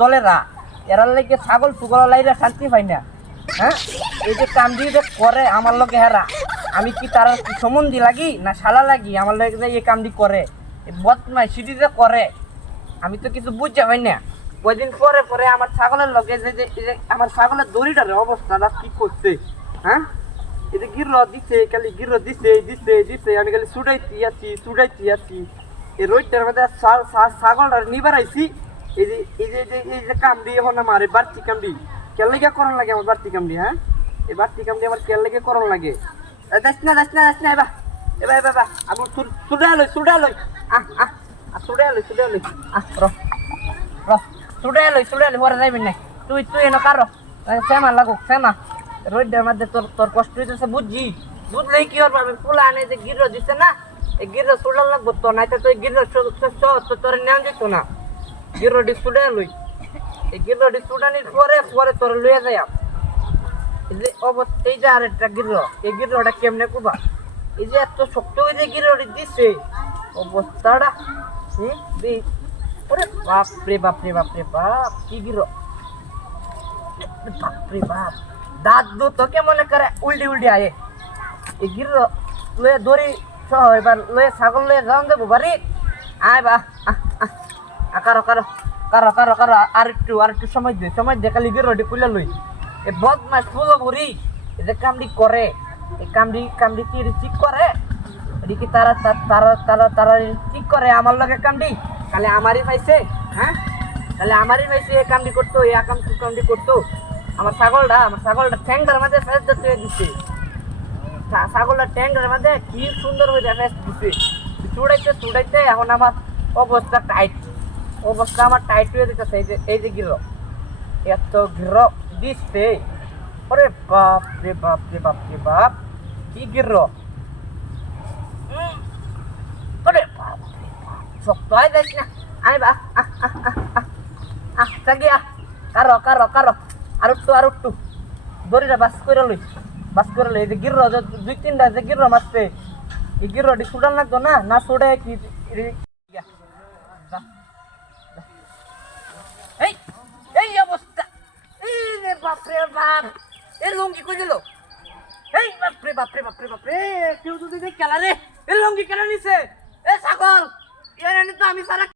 দলেরা এরার লাগে ছাগল ফুগল লাইরা শান্তি পাই না। হ্যাঁ, এই যে কামড়ি যে করে আমার লগে হেরা, আমি কি তার সম্বন্ধী লাগি না শালা লাগি আমার লগে যে এই কামড়ি করে বদমাই সিটি যে করে, আমি তো কিছু বুঝতে পাই না। কয়দিন পরে পরে আমার ছাগলের লগে যে আমার ছাগলের দড়িটার অবস্থাটা কি করছে। হ্যাঁ, এই যে গির দিছে, খালি গির দিছে দিছে দিছে, আমি খালি ছুটাইতে আছি এই রোডটার মধ্যে ছাগলটা নিবার আইছি। এই যে এই যে এই যে কামড়ি এখন আমার এই বাড়তি কামড়ি কেন লেগে করণ লাগে আমার বাড়তি কামড়ি। হ্যাঁ, এই বাড়তি কামড়ি আমার কেন লেগে করণ লাগে। যাস না এবার এবার এবার আমার ছুটালই পরে যাইবি না তুই এনে কারো শ্যামা লাগুক শ্যামা রোডের মধ্যে তোর কষ্ট হইতেছে বুঝছি, বুঝলেই কি হবে। আমি ফুলা আনে যে গির দিচ্ছে না, এই গির ছুটাল লাগবো তো, নাই তো গির তোর নেওয়া যেত না। গিরটি ছুটে লই, এই গিরটি ছুটানির পরে পরে তোর লইয়া যায়। এই যে অবস্থা এই যে আরেকটা গির, এই গিরটা কেমনে কুবা, এই যে এত শক্ত হয়ে যে গিরটি দিচ্ছে অবস্থাটা। ওরে বাপরে বাপরে বাপরে বাপ, কি গির বাপরে বাপ, দাঁত দু তোকে মনে করে উল্টি আয়ে। এই গির লয়ে দড়ি সহ এবার লয়ে ছাগল লয়ে যাওয়া দেবো বাড়ি। আয় বা কারো কারো কারো কারো কারো আর একটু সময় দিয়ে খালি গিরটি খুলে লই। এই বদমাস ফুলো ভরি এই যে কামড়ি করে, এই কামড়ি কি ঠিক করে, এদিকে তারা তারা তারা তারা ঠিক করে আমার লগে কামড়ি খালি আমারই পাইছে। হ্যাঁ, তাহলে আমারই পাইছে এই কামড়ি করতো, এই কামড়ি করতো। আমার ছাগলটা ট্যাংটার মধ্যে ফেস ধরতে দিচ্ছে, ছাগলটা ট্যাংটার মধ্যে কি সুন্দর হয়ে ফেস দিচ্ছে। চুড়াইতে এখন আমার অবস্থা টাইট হয়ে দিতেছে। এই যে গির এত গির দিচ্ছে, ওরে বাপ রে বাপ রে বাপ রে বাপ, কি গির, ওরে বাপ রে বাপ, শক্ত হয়ে যাইস না। আমি বা গিয়া কারো আর একটু দড়িটা বাস করে লই। এই যে গির দুই তিনটা যে গির মারছে, এই গিরটি ছুটান লাগতো না ছুটে কি এই অবস্থা। এই রে বাপরে বাপ, এর লঙ্গি কই দিল। এই বাপরে কেউ যদি খেলা রে, এর লঙ্গি কেন নিছে। এ ছাগল, এর তো আমি সারা